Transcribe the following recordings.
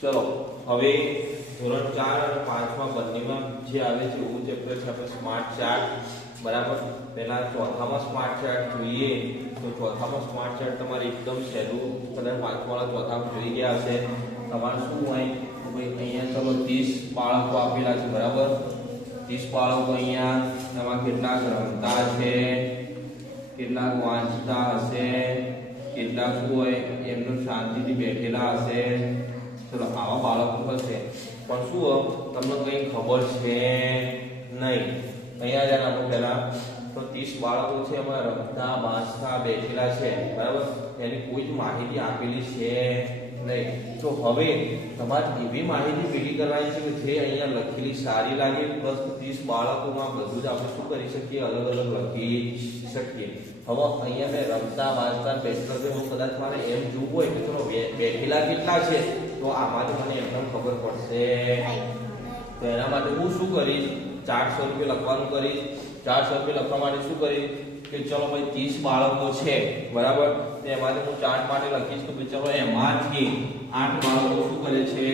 ચલો હવે ધોરણ 4 અને 5 માં બંનેમાં જે આવે છે એવું ચેપ્ટર છે આપણે સ્માર્ટ ચાર્ટ બરાબર. પહેલા ચોથામાં સ્માર્ટ ચાર્ટ જોઈએ તો ચોથામાં સ્માર્ટ ચાર્ટ તમારે એકદમ સહેલું કદાચ 5 વાળા ચોથામાં જોઈ ગયા હશે. તમારે શું હોય તો ભાઈ અહીંયા ચલો 30 બાળકો આપેલા છે બરાબર. 30 બાળકો અહીંયા એમાં કેટલાક રમતા છે, કેટલાક વાંચતા હશે, કેટલાક શું હોય એમનું શાંતિથી બેઠેલા હશે. ચલો આવા બાળકો હશે પણ શું તમને કંઈ ખબર છે નહીં. અહીંયા જ આપણે પહેલા તો 30 બાળકો છે એમાં રમતા વાંચતા બેઠેલા છે બરાબર. એની કોઈ જ માહિતી આપેલી છે નહીં. તો હવે તમારે એવી માહિતી ભેગી કરવાની છે કે જે અહીંયા લખેલી સારી લાગે પ્લસ 30 બાળકોમાં બધું જ આપણે શું કરી શકીએ અલગ અલગ લખી શકીએ. હવે અહીંયા મેં રમતા વાંચતા બેઠેલા છે કદાચ મારે એમ જોવું હોય કે ચલો બેઠેલા કેટલા છે તો આમાંથી મને એમને ખબર પડશે. તો એના માટે હું શું કરીશ 400 રૂપિયા લખવાનું કરીશ. 400 રૂપિયા લખવા માટે શું કરીશ કે ચલો ભાઈ 30 બાળકો છે બરાબર. તો એમાંથી હું ચાર્ટ માટે લખીશ તો ભાઈ ચલો એમાંથી 8 બાળકો શું કરે છે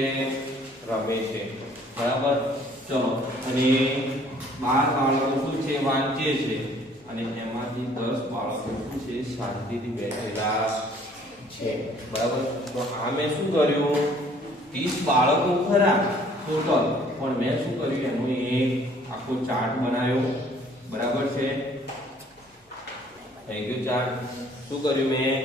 રમે છે બરાબર. ચલો અને 12 બાળકો શું છે વાંચે છે અને એમાંથી 10 બાળકો શું છે શાંતિથી બેઠેલા છે બરાબર. તો આ મેં શું કર્યું 30 બાળકો ખરા ટોટલ પણ મેં શું કર્યું એનો એક આખો ચાર્ટ બનાવ્યો બરાબર છે. થઈ ગયું ચાર્ટ. શું કર્યું મેં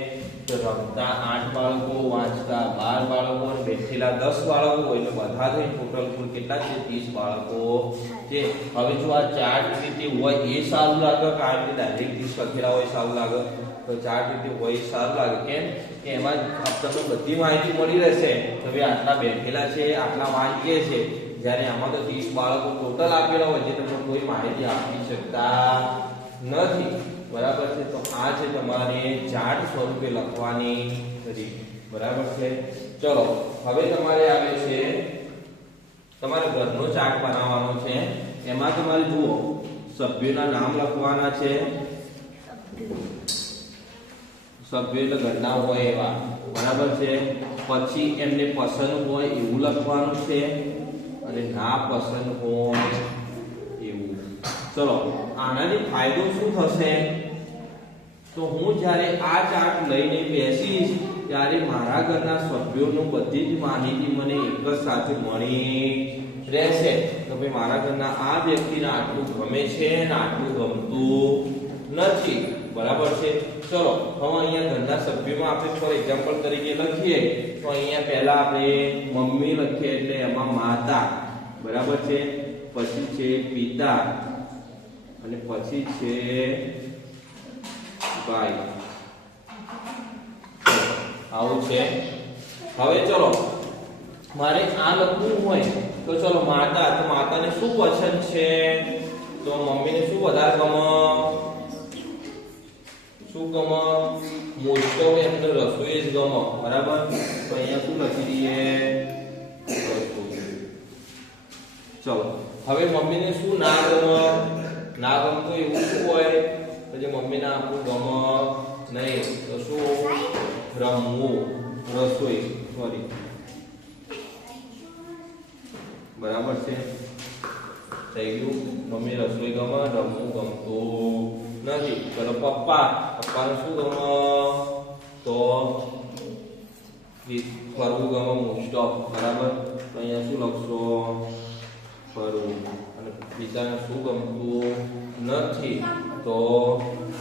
તો રમતા 8 બાળકો, વાંચતા 12 બાળકો અને બેઠેલા 10 બાળકો એટલે બધા થઈ ટોટલ કુલ કેટલા છે 30 બાળકો છે. હવે જો આ ચાર્ટ રીતે હોય એ સારું લાગે કારણ કે ડાયરેક્ટ 30 લખેલા હોય સારું લાગે. તો ચાર્ટ રીતે હોય સારું લાગે કેમ કે એમાં તમને બધી માહિતી મળી રહેશે તો ભાઈ આટલા બેઠેલા છે આટલા વાંચે છે. જ્યારે આમાં તો 30 બાળકો ટોટલ આપેલા હોય જે તમને કોઈ માહિતી આપી શકતા નથી બરાબર છે. તો આ છે તમારે ચાર્ટ સ્વરૂપે લખવાની રીત બરાબર છે. ચલો હવે તમારે આવે છે તમારે ઘરનો ચાર્ટ બનાવવાનો છે. એમાં તમારે જુઓ સભ્યોના નામ લખવાના છે. સભ્યો એટલે ઘરના હોય એવા બરાબર છે. પછી એમને પસંદ હોય એવું લખવાનું છે અને ના પસંદ હોય એવું. ચલો આનાથી ફાયદો શું થશે તો હું જ્યારે આ ચાર્ટ લઈને બેસીશ ત્યારે મારા ઘરના સભ્યોનું બધી જ માહિતી મને એક જ સાથે મળી રહેશે. તો ભાઈ મારા ઘરના આ વ્યક્તિને આટલું ગમે છે અને આટલું ગમતું નથી બરાબર છે. ચલો હવે અહીંયા ઘરના સભ્યોમાં આપણે ફોર એક્ઝામ્પલ તરીકે લખીએ તો અહીંયા પહેલા આપણે મમ્મી લખીએ એટલે એમાં માતા બરાબર છે. પછી છે પિતા અને પછી છે ભાઈ આવું છે. હવે ચલો મારે આ લખવું હોય તો ચલો માતા તો માતાને શું પસંદ છે તો મમ્મીને શું વધારે ગમે શું ગમે મોસ્ટ ઓફ એમને રસોઈ જ ગમે બરાબર. તો અહીંયા શું લખી દઈએ ચલો. હવે મમ્મીને શું ના ગમે ના ગમતું એવું શું હોય તો જે મમ્મીને આપણું ગમે નહીં તો શું રમવું રસોઈ સોરી બરાબર છે. થઈ ગયું મમ્મી રસોઈ ગમે રમવું ગમતું નથી. ચલો પપ્પાને શું ગમે તો ફરવું ગમે મોસ્ટ ઓફ બરાબર. તો અહીંયા શું લખશો ફરવું. અને પિતાને શું ગમતું નથી તો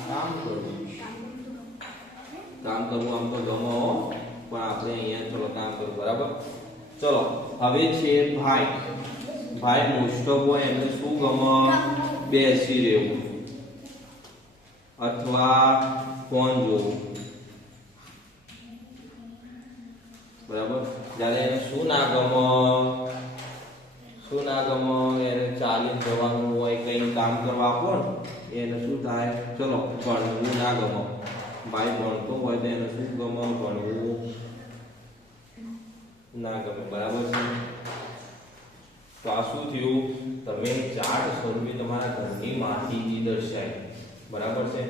કામ કરવું. કામ કરવું આમ તો ગમે પણ આપણે અહીંયા ચલો કામ કરવું બરાબર. ચલો હવે છે ભાઈ મોસ્ટ ઓફ હોય એમને શું ગમે બેસી રહેવું અથવા ફોન જોવું બરાબર. જ્યારે એને શું ના ગમે એને ચાલીને જવાનું હોય કંઈ કામ કરવા આપો ને એને શું થાય ચલો ભણવું ના ગમે. ભાઈ ભણતો હોય તો એને શું ગમે ભણવું ના ગમે બરાબર છે. તો આ શું થયું તમે ચાર્ટ સ્વરૂપે તમારા ઘરની માહિતી દર્શાવી બરાબર છે.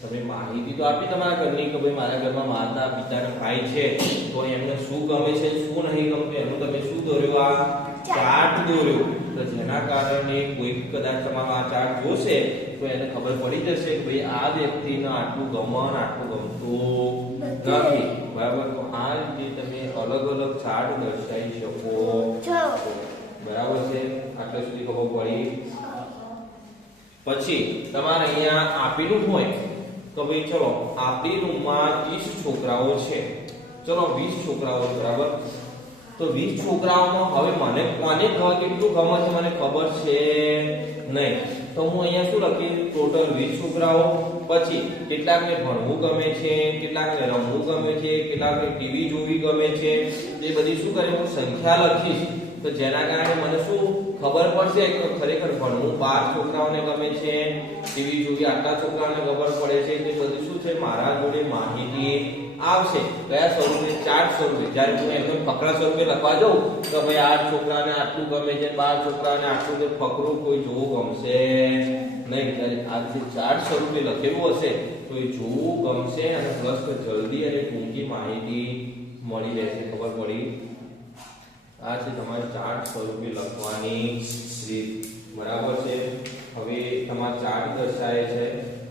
તમે માહિતી તો આપી તમારા ઘરની કે ભાઈ મારા ઘરમાં માતા પિતા અને ભાઈ છે તો એમને શું ગમે છે શું નહીં ગમતું એનું તમે શું દોર્યો? આ ચાર્ટ દોર્યો. તો જેના કારણે કોઈ કદાચ તમારો આ ચાર્ટ જોશે તો એને ખબર પડી જશે કે ભાઈ આ વ્યક્તિને આટલું ગમન આટલું ગમતું નથી. બરાબર. તો આ રીતે તમે અલગ અલગ ચાર્ટ દર્શાવી શકો છો. બરાબર છે. આટલા સુધી ખબર પડી. પછી તમારે અહીંયા આપેલું હોય તો ભાઈ ચલો આપણી રૂમમાં 30 છોકરાઓ છે. ચલો 20 છોકરાઓ. બરાબર. તો 20 છોકરાઓમાં હવે મને કોને કેટલું ગમે છે મને ખબર છે નહીં. તો હું અહીંયા શું લખીશ? ટોટલ 20 છોકરાઓ. પછી કેટલાકને ભણવું ગમે છે, કેટલાકને રમવું ગમે છે, કેટલાકને ટીવી જોવી ગમે છે. એ બધી શું કરે હું સંખ્યા લખીશ. તો જેના કારણે મને શું ખબર પડશે કે ખરેખર ભણવું 12 છોકરાઓને ગમે છે, ટીવી જોવી આટલા છોકરાઓને ખબર પડે છે. તે બધી શું છે મારા જોડે માહિતી આવશે. કયા સ્વરૂપે? ચાર્ટ સ્વરૂપે. જ્યારે હું એમને ફકરા સ્વરૂપે લખવા જાઉં તો ભાઈ 8 છોકરાને આટલું ગમે છે, 12 છોકરાને આટલું, તે ફકરું કોઈ જોવું ગમશે નહીં. ત્યારે આ રીતે ચાર્ટ સ્વરૂપે લખેલું હશે તો એ જોવું ગમશે અને પ્લસ જલ્દી અને ટૂંકી માહિતી મળી રહેશે. ખબર પડી? આ છે તમારે ચાર્ટ સ્વરૂપે લખવાની રીત. બરાબર છે. હવે તમારે ચાર્ટ દર્શાવે છે.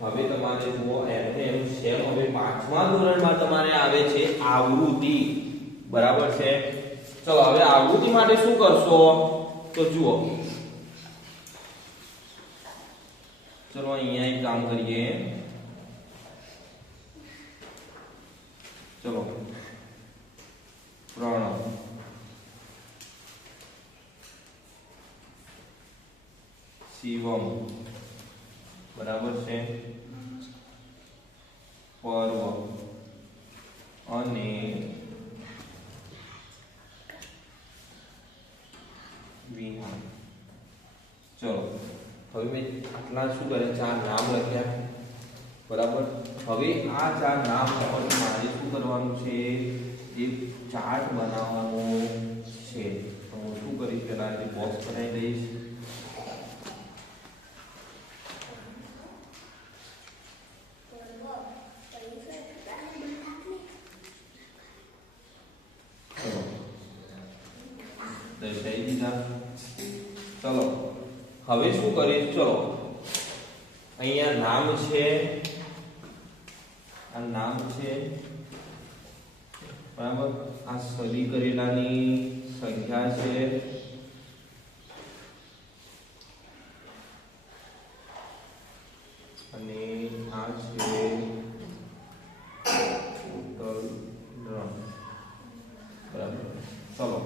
હવે તમારે જુઓ એમ સેમ હવે 5મા ધોરણમાં તમારે આવે છે આવૃત્તિ. બરાબર છે. ચલો હવે આવૃત્તિ માટે શું કરશો તો જુઓ. ચલો અહીંયા એક કામ કરીએ. ચલો પ્રણવ, શિવમ, બરાબર છે, પર્વ અને વિહાન. ચલો હવે મેં આટલા શું કરે 4 નામ લખ્યા. બરાબર. હવે આ 4 નામ પરથી મારે શું કરવાનું છે? એક ચાર્ટ બનાવવાનો છે. તો હું શું કરીશ? પહેલા એક બોક્સ બનાવી દઈશ. ચલો હવે શું કરીશ? ચલો અહીંયા નામ છે, આ નામ છે. બરાબર. આ સદી કરેલાની સંખ્યા છે. અને આ છે ટોટલ રન. બરાબર. ચલો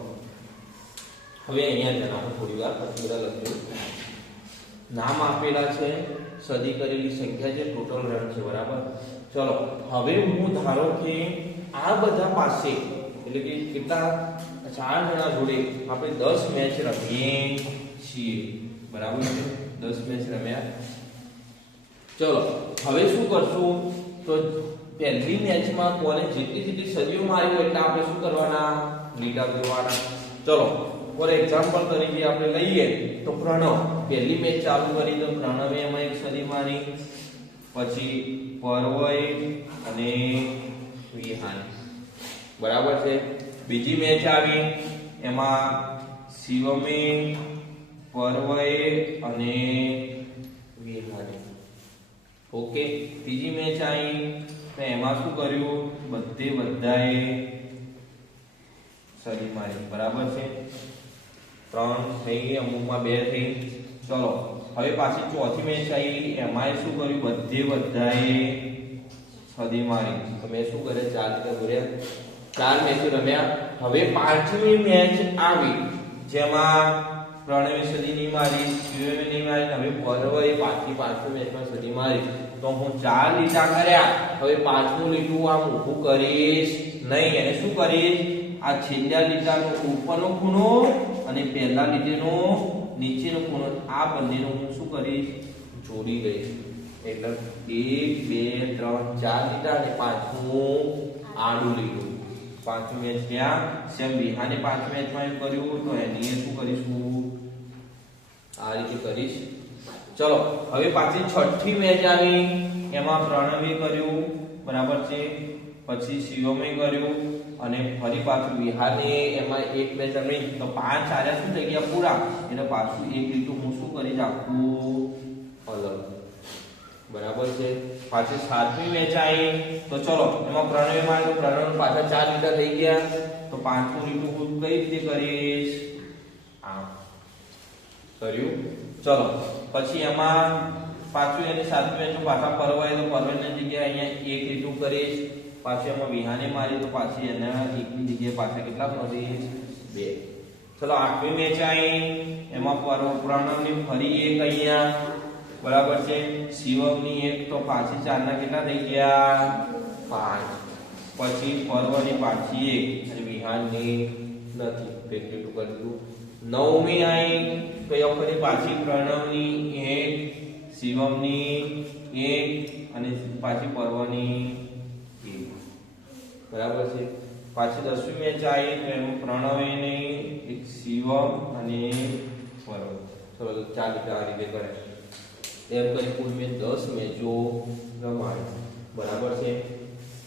હવે અહીંયા જણાવો થોડી વાર પછી બધા લખજો. નામ આપેલા છે, સદી કરેલી સંખ્યા છે, ટોટલ રન છે. બરાબર. ચલો હવે હું ધારો કે આ બધા પાસે એટલે કે કેટલા 4 જણા જોડે આપણે 10 મેચ રમીએ છીએ. બરાબર છે. 10 મેચ રમ્યા. ચલો હવે શું કરશું? તો પહેલી મેચમાં કોને જેટલી સદીઓ મારી હોય એટલે આપણે શું કરવાના? લીટા દોરવાના. ચલો ફોર એક્ઝામ્પલ તરીકે આપણે લઈએ તો પ્રણવ પહેલી મેચ ચાલુ કરી તો પ્રણવે એમાં એક સદી મારી. પછી પર્વએ અને વિહાન. બરાબર છે. બીજી મેચ આવી એમાં શિવમે, પર્વએ અને વિહાને. ઓકે. ત્રીજી મેચ આવી તો એમાં શું કર્યું? બધાએ સદી મારી. બરાબર છે. 3 થઈ ગઈ, અમુકમાં 2 થઈ. ચલો હવે પાછી ચોથી મેચ આવી એમાં શું કર્યું? બધાએ સદી મારી. તો મેં શું કરે 4 રીતે બોલ્યા 4 મેચ રમ્યા. હવે 5મી મેચ આવી જેમાં પ્રણવે સદી નહીં મારી, શિવમે નહીં મારી. હવે પર્વએ પાંચમી મેચમાં સદી મારી. તો હું 4 લીટા કર્યા. હવે 5મું લીટું આમ ઊભું કરીશ નહીં. એને શું કરીશ? આ છેલ્લા લીટાનો ઉપરનો ખૂણો અને પહેલા લીટીનો નીચેનો ખૂણો આ બંનેનો હું શું કરીશ? જોડી દઈશ. એટલે 1 2 3 4 લીટા અને 5મું આડું લીટું. 5મી મેચ ત્યાં સેમ વિહાને 5મી મેચમાં એમ કર્યું તો એની શું કરીશું? આ રીતે કરીશ. ચલો હવે પાછી 6ઠી મેચ આવી એમાં પ્રણવે કર્યું. બરાબર છે. પછી શિવમે કર્યું, અને ફરી પાછું વિહારને એમાં એક બે તમે તો 5 આર્યા શું થઈ ગયા પૂરા, એટલે પાછું એક લીટું હું શું કરીશ આખું અલગ, બરાબર છે. પાછી 7મી મેચ આવી તો ચલો એમાં પ્રણયમાં તો પ્રણય પાછા 4 લીટા થઈ ગયા, તો 5મું લીટું હું કઈ રીતે કરીશ, આમ કર્યું. ચલો પછી એમાં પાછું એને 7મી મેચ પાછા પરવાય તો પરવાની જગ્યાએ અહીંયા એક લીટું કરીશ, પાછું એમાં વિહાને મારી તો પાછી એના એકની જગ્યાએ પાછા કેટલા કરીશ 2. ચલો 8મી મેચ આવી એમાં પ્રણવની ફરી એક અહીંયા, બરાબર છે. શિવમની એક તો પાછી 4 ના કેટલા થઈ ગયા 5, પછી પર્વની પાછી એક અને વિહાનની નથી પેકેટ કરી દીધું. 9મી આવી તો એ વખતે પાછી પ્રણવની એક, શિવમની એક અને પાછી પર્વની એક, બરાબર છે. પાછી 10મી મેચ આવી તો એમાં પ્રણવની એક, શિવમ અને પર્વ. ચલો તો 4 લીટા આ રીતે કરે એમ કરી કુલ મેં 10 મેચો રમાડી, બરાબર છે.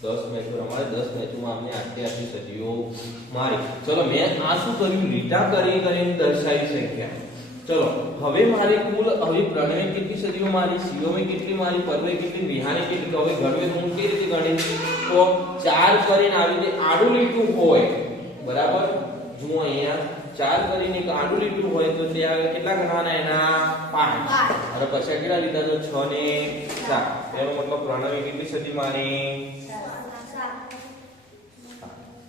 10 મેચો રમાડી, 10 મેચોમાં આપણે આટલી સદીઓ મારી. ચલો મેં આ શું કર્યું, લીટા કરીને દર્શાવી સંખ્યા. ચલો હવે મારે કુલ હવે પ્રણય કેટલી સદીઓ મારી, શિવમે કેટલી મારી, પર્વે કેટલી, વિહાને કેટલી, હવે ગણવે તો હું કેવી રીતે ગણીશ, તો 4 કરીને આવી રીતે આડું લીટું હોય, બરાબર. જુઓ અહીંયા 4 કરીને એક આડું લીટું હોય તો ત્યાં કેટલા ગણવાના એના 5, અને પછી કેટલા લીધા તો 6 ને 7, એનો મતલબ પ્રણવે કેટલી સદી મારી 7.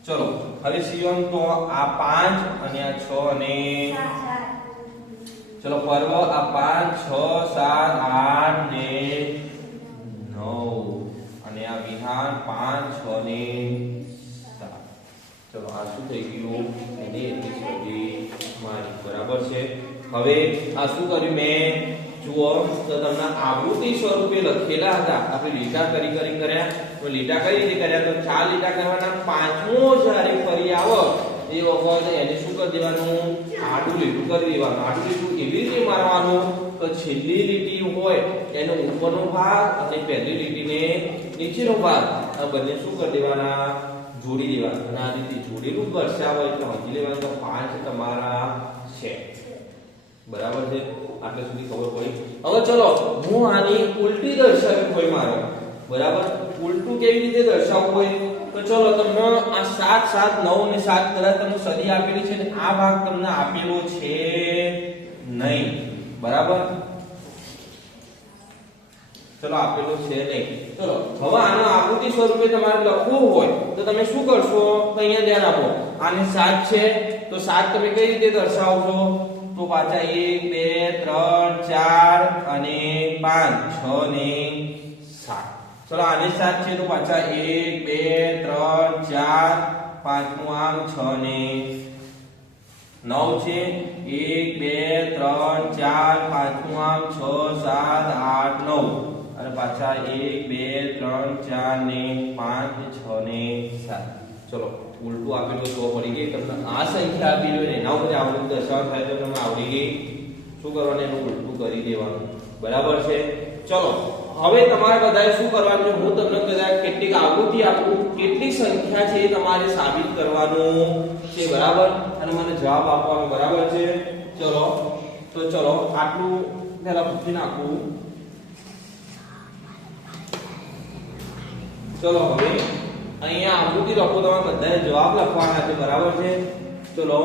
ચલો હવે શિવમ તો આ 5 અને આ 6 અને 7. ચલો પર્વ આ 5 6 7 8 ને 9 અને આ વિહાન 5 6 ને 7. ચલો આ શું થઈ ગયું, એની એટલી સદી મારી, બરાબર છે. હવે આ શું કર્યું મેં, જુઓ તો તમને આવૃત્તિ સ્વરૂપે લખેલા હતા, આપણે લીટા કરી કર્યા, તો લીટા કઈ રીતે કર્યા, તો 4 લીટા કરવાના, 5મો જ્યારે ફરી આવે એ વખત એને શું કરી દેવાનું, આડું લીટું કરી દેવાનું. આડું લીટું એવી રીતે મારવાનું તો છેલ્લી લીટી હોય એનો ઉપરનો ભાગ અને પહેલી લીટીને નીચેનો ભાગ આ બંને શું કરી દેવાના, જોડી દેવાના. અને આ રીતે જોડેલું દર્શાવે એટલે સમજી લેવાનું તો 5 તમારા છે, બરાબર છે. આટલે સુધી ખબર પડી. હવે ચલો હું આની ઉલટી દર્શાવી કોઈ મારો, બરાબર. ઉલટું કેવી રીતે દર્શાવવું હોય તો ચલો તમને આ 7 7 9 અને 7 કદાચ તમને સદી આપેલી છે ને આ ભાગ તમને આપેલો છે નહીં, બરાબર. ચલો આપેલો છે નહીં. ચલો હવે આનો આકૃતિ સ્વરૂપે તમારે લખવું હોય તો તમે શું કરશો, તો અહીંયા ધ્યાન આપો. આને 7 છે તો 7 તમે કઈ રીતે દર્શાવશો, તો પાછા 1 2 3 4 અને 5 6 ને 7. ચલો આને 7 છે તો પાછા 1 2 3 4 પાંચમું આમ 6 ને 9 છે, 1 2 3 4 પાંચમું આમ 6 7 8 9 અને પાછા 1 2 3 4 ને 5 6 ને 7. ચલો ઉલટું આપેલું તો પડી ગઈ તમને આ સંખ્યા આપેલી ને એના ઉપર આવડું દર્શાવ થાય તો તમને આવડી ગઈ. શું કરવાનું, એનું ઉલટું કરી દેવાનું, બરાબર છે. ચલો હવે તમારે બધાએ શું કરવાનું, હું તમને કદાચ કેટલીક આવૃત્તિ આપું, કેટલી સંખ્યા છે એ તમારે સાબિત કરવાનું છે, બરાબર. અને મને જવાબ આપવાનો, બરાબર છે. ચલો તો ચલો આટલું પહેલા પૂછી નાખું. ચલો હવે અહીંયા આવૃત્તિ લખો, તમારે બધાએ જવાબ લખવાના છે, બરાબર છે. ચલો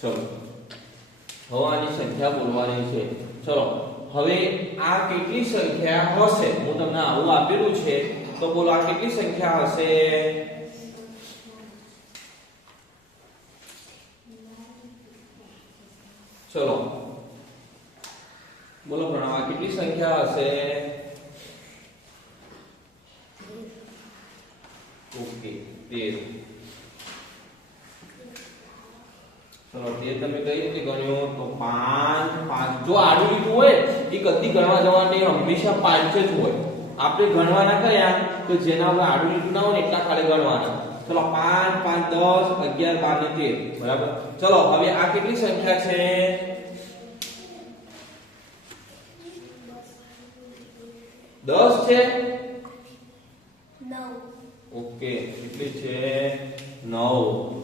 ચલો હવે આની સંખ્યા બોલવાની છે. ચલો હવે આ કેટલી સંખ્યા હશે? હું તમને આવું આપેલું છે તો બોલો આ કેટલી સંખ્યા હશે? ચલો બોલો પ્રણવ, આ કેટલી સંખ્યા હશે? ઓકે 13. ચલો 13 તમે કઈ રીતે ગણ્યો? તો 5 5 જો આડું લીધું હોય એ કદી ગણવા જવાની હંમેશા 5 જ હોય. આપણે ગણવાના કયા? તો જેના ઉપર આડું લીધું ના હોય ને એટલા ખાલી ગણવાના. ચલો 5 5 10 11 12 13 બરાબર. ચલો હવે આ કેટલી સંખ્યા છે? 10 છે. 9. ઓકે કેટલી છે? 9.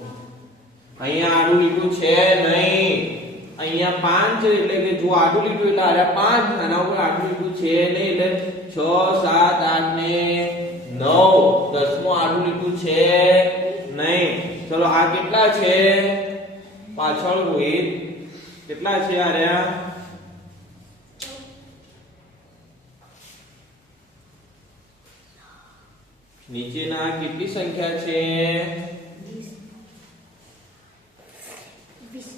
અહીંયા આડું લીધું છે નહીં, અહીંયા 5 છે એટલે કે જો આડું લીધું એટલે આરે 5, આના ઉપર આડું લીધું છે નહીં એટલે 6 7 8 ને 9. 10મું આડું લીધું છે નહીં. ચલો આ કેટલા છે? પાછળ રોહિત કેટલા છે? આરે નીચેના કેટલી સંખ્યા છે? 20.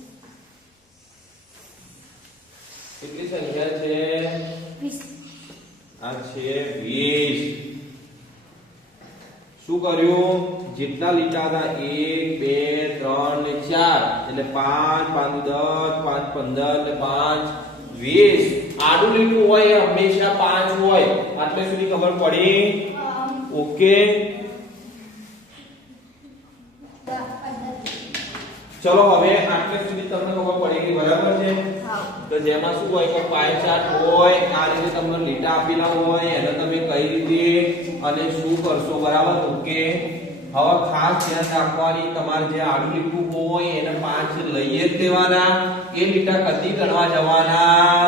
કેટલી સંખ્યા છે? 20. આ છે 20. શું કર્યું? જેટલા લીટા હતા 1 2 3 ને 4 એટલે 5 5 10 5 15 એટલે 5 20. આડું લીટું હોય એ હંમેશા 5 હોય. આટલે સુધી ખબર પડી? ઓકે ચલો હવે આટલે સુધી તમને ખબર પડી ગઈ બરાબર છે? તો જેમાં શું હોય કે પાઈ ચાર્ટ હોય, આ રીતે તમને લીટા આપેલા હોય એને તમે કઈ રીતે અને શું કરશો બરાબર. ઓકે હવે ખાસ ધ્યાન રાખવાની, તમારે જે આડું લીટું હોય એને 5 લઈએ જ દેવાના. એ લીટા કદી ગણવા જવાના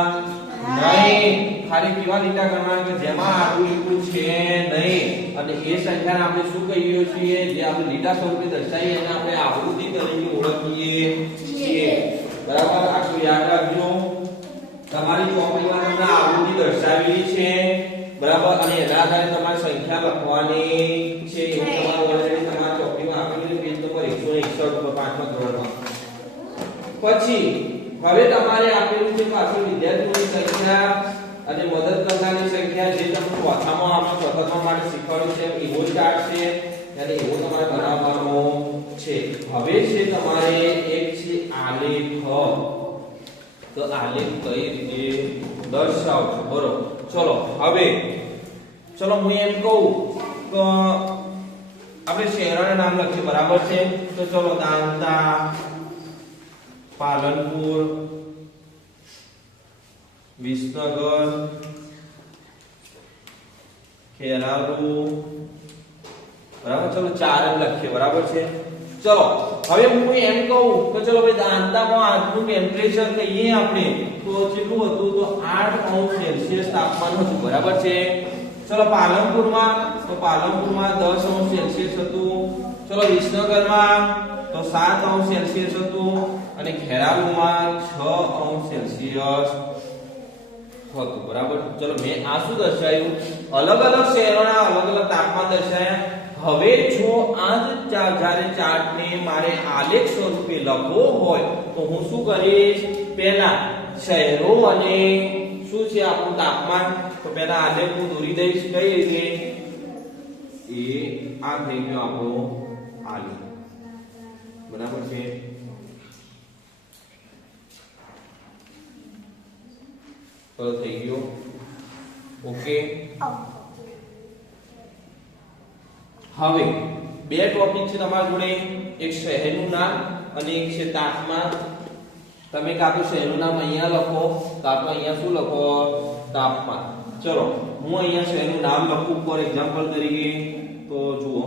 નહીં. ખાલી કેવા લીટા ગણવાના કે જેમાં આડું લીટું છે નહીં. અને એ સંખ્યાને આપણે શું કહીએ છીએ? જે આપણે લીટા સ્વરૂપે દર્શાવીએ એને આપણે આવૃત્તિ તરીકે ઓળખીએ છીએ. બરાબર આટલું યાદ રાખજો. તમારી ચોપડીમાં તમને આવૃત્તિ દર્શાવેલી છે બરાબર, અને એના આધારે તમારે સંખ્યા લખવાની છે. એ તમારું ઓલરેડી તમારી ચોપડીમાં આપેલું પેજ નંબર 161 ઉપર 5મા ધોરણમાં. પછી હવે તમારે આપેલું છે પાછળ વિદ્યાર્થીઓની સંખ્યા અને મદદ કરનારની સંખ્યા, જે તમને ચોથામાં આપણે ચોથામાં માટે શીખવાડ્યું છે એવો ચાર્ટ છે અને એવો તમારે બનાવવાનો છે. હવે છે તમારે એક છે આલેખ. તો આલેખ કઈ રીતે દર્શાવશો? બરોબર. ચલો હવે ચલો હું એમ કહું કે આપણે શહેરોના નામ લખીએ બરાબર છે. તો ચલો દાંતા, પાલનપુર, વિસનગર, ખેરાલુ બરાબર. ચલો 4 એમ લખીએ બરાબર છે. ચલો હવે હું એમ કહું કે ચલો ભાઈ દાંતામાં આજનું ટેમ્પરેચર કહીએ આપણે તો કેટલું હતું? તો 8°C તાપમાન હતું બરાબર છે. ચલો પાલનપુરમાં, તો પાલનપુરમાં 10°C હતું. ચલો વિસનગરમાં તો 7°C હતું અને ખેરાલુમાં 6°C હતું બરાબર. ચલો મેં આ શું દર્શાવ્યું? અલગ અલગ શહેરોના અલગ અલગ તાપમાન દર્શાવ્યા. હવે જો આ જ્યારે ચાર્ટને મારે આલેખ સ્વરૂપે લખવો હોય તો હું શું કરીશ? પહેલા શહેરો અને શું છે આપણું તાપમાન, તો પહેલા આલેખ હું દોરી દઈશ. કઈ રીતે? એ આ થઈ ગયો આપણો આલેખ બરાબર છે. તો થઈ ગયો. ઓકે હવે બે ટોપિક છે તમારા જોડે, એક શહેરનું નામ અને એક છે તાપમાન. તમે કાં તો શહેરનું નામ અહીંયા લખો કાં તો અહીંયા શું લખો? તાપમાન. ચલો હું અહીંયા શહેરનું નામ લખું ફોર એક્ઝામ્પલ તરીકે. તો જુઓ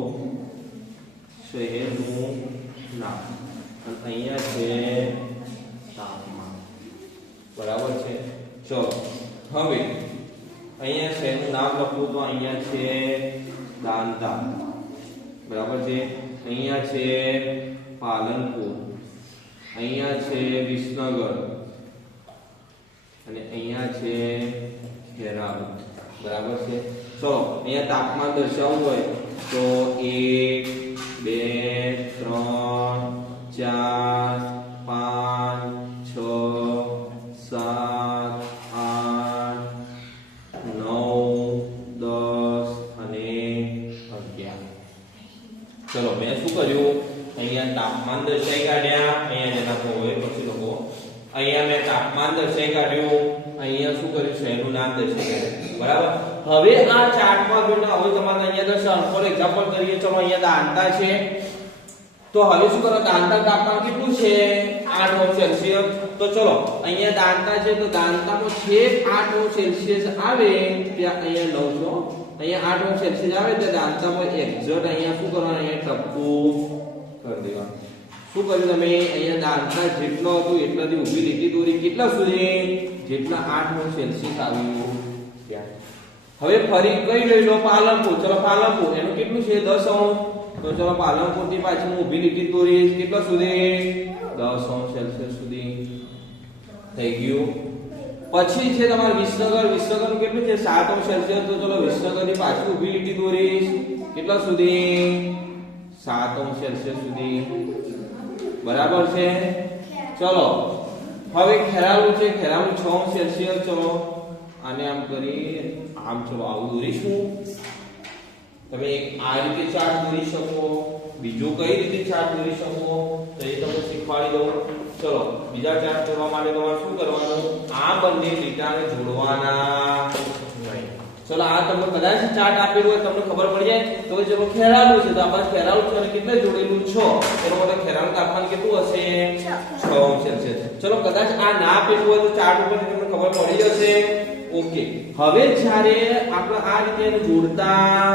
શહેરનું નામ અને અહીંયા છે તાપમાન બરાબર છે. ચલો હવે અહીંયા શહેરનું નામ લખું તો અહીંયા છે દાંતા બરાબર છે. અહીંયા છે પાલનપુર, અહીંયા છે વિસનગર, અને અહીંયા છે ખેરાલુ, બરાબર છે. ચલો અહીંયા તાપમાન દર્શાવવું હોય તો 1 2 3 4 5 6 7 8 9 10 અને 11. ચલો મેં શું કર્યું, અહીંયા તાપમાન દર્શાવી કાઢ્યા, અહીંયા જેના પર હોય પછી લોકો અહીંયા મેં તાપમાન દર્શાવી કાઢ્યું, અહીંયા શું કર્યું શહેરનું નામ દર્શાવી કાઢ્યું, બરાબર. હવે આ ચાર્ટમાં જોઈને હવે તમારે અહીંયા દર્શાવ ફોર એક્ઝામ્પલ કરીએ. ચલો અહીંયા દાંતા છે, તો હવે શું કરો, દાંતા તાપમાન કેટલું છે 8°C. તો ચલો અહીંયા દાંતા છે, તો દાંતામાં છેક 8°C આવે ત્યાં અહીંયા 900, અહીંયા 8°C આવે તો દાંતામાં એક્ઝેક્ટ અહીંયા શું કરવાનું, અહીંયા ટપકું કરી દેવાનું. શું કર્યું તમે, અહીંયા દાંતા જેટલો હતું એટલાથી ઊભી લીટી દોરી કેટલા સુધી, જેટલા 8°C આવ્યું ત્યાં. હવે ફરી કઈ લઈ લો, પાલનપુર. ચલો પાલનપુર એનું કેટલું છે 10°. તો ચલો પાલનપુર થી પાછી હું ઊભી લીટી દોરીશ કેટલા સુધી, 10°C સુધી થઈ ગયું. પછી છે તમારે વિસનગર. વિસનગર નું કેટલું છે 7°C. તો ચલો વિસનગર થી પાછી ઊભી લીટી દોરીશ કેટલા સુધી, 7°C સુધી, બરાબર છે. ચલો હવે ખેરાલુ છે, ખેરાલુ 6°C. ચલો આને આમ કરી આમ, ચલો આવું દોરીશું. તમે એક આ રીતે ચાર્ટ દોરી શકો, બીજો કઈ રીતે ચાર્ટ દોરી શકો તો એ તમને શીખવાડી દઉં. ચલો બીજા ચાર્ટ દોરવા માટે તમારે શું કરવાનું, આ બંને લીટાને જોડવાના નહીં. ચલો આ તમને કદાચ ચાર્ટ આપેલું હોય તમને ખબર પડી જાય તો ચલો ખેરાલુ છે, તો આપણે ખેરાલુ છે અને કેટલે જોડેલું 6, એનો મતલબ ખેરાલુ તાપમાન કેટલું હશે 6°C. ચલો કદાચ આ ના આપેલું હોય તો ચાર્ટ ઉપરથી તમને ખબર પડી જશે. ઓકે, હવે જ્યારે આપણે આ રીતે એને જોડતા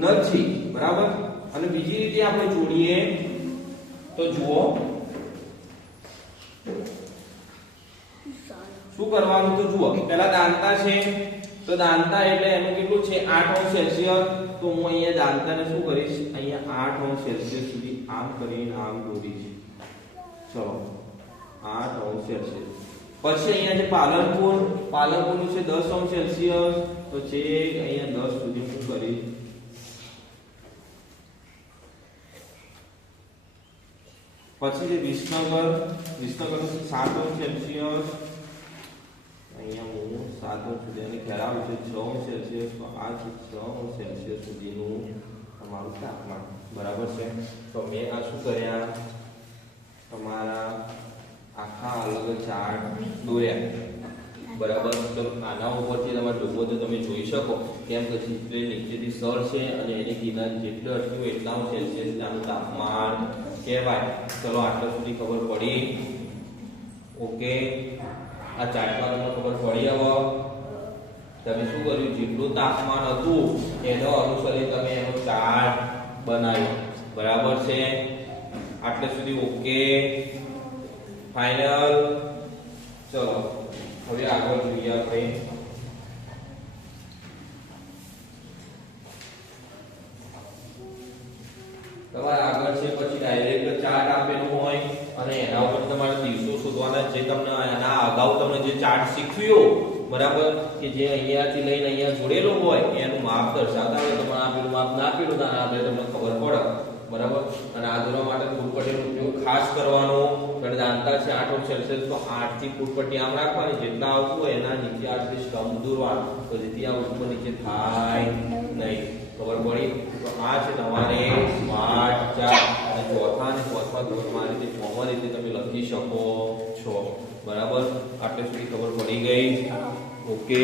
નથી, બરાબર, અને બીજી રીતે આપણે જોડીએ તો જુઓ શું કરવાનું. તો જુઓ પહેલા દાંતા છે, તો દાંતા એટલે એનું કેટલું છે 8°C. તો હું અહીંયા દાંતાને શું કરીશ, અહીંયા 8°C સુધી આમ કરીને આમ દોરીશ. ચલો 8°C. પછી અહીંયા છે પાલનપુર. પાલનપુર નું છે 10°C. તો છે અહીંયા 10 સુધી હું કરીશ. પછી છે વિસનગર. વિસનગર નું 7°C. અહીંયા હું 7 સુધી અને ખેરાલુ છે 6°C. તો આ છે 6°C સુધીનું તમારું તાપમાન, બરાબર છે. તો મેં આ શું કર્યા, તમારા આખા અલગ ચાર્ટ દોર્યા, બરાબર. તો આના ઉપરથી તમારે જોવો તો તમે જોઈ શકો કેમ કે ચિત્ર નીચેથી સર છે અને એની કિનાર જેટલું અટક્યું એટલા સેલ્સિયસ આનું તાપમાન કહેવાય. ચલો આટલા સુધી ખબર પડી. ઓકે, આ ચાર્ટમાં તમને ખબર પડી. હવે તમે શું કર્યું, જેટલું તાપમાન હતું એનો અનુસરી તમે એનો ચાર્ટ બનાવ્યો, બરાબર છે. આટલે સુધી ઓકે, ફાઇનલ. ચલો હવે આગળ જોઈએ આપણે. તમારે આગળ છે પછી ડાયરેક્ટ ચાર્ટ આપેલું હોય અને એના ઉપર તમારે દિવસો શોધવાના. જે તમને આના અગાઉ તમને જે ચાર્ટ શીખવ્યો, બરાબર, કે જે અહીંયાથી લઈને અહીંયા જોડેલો હોય એનું માપ દર્શાવતા હોય. તમારે આપેલું માપ ના આપેલું ના આપણે તમને ખબર પડે, બરાબર. અને આ દોરવા માટે ફૂટપટ્ટીનો ઉપયોગ ખાસ કરવાનો. કારણ દાંતા છે 8°C, તો 8 થી ફૂટપટ્ટી આમ રાખવાની, જેટલા આવતું હોય એના નીચે આ રીતે સ્તંભ દોરવાનો, તો જેથી આ ઉપર નીચે થાય નહીં. ખબર પડી? તો આ છે તમારે સ્માર્ટ ચાર્ટ. અને ચોથા અને પાંચમા ધોરણમાં આ રીતે કોમન રીતે તમે લખી શકો છો, બરાબર. આટલે સુધી ખબર પડી ગઈ. ઓકે.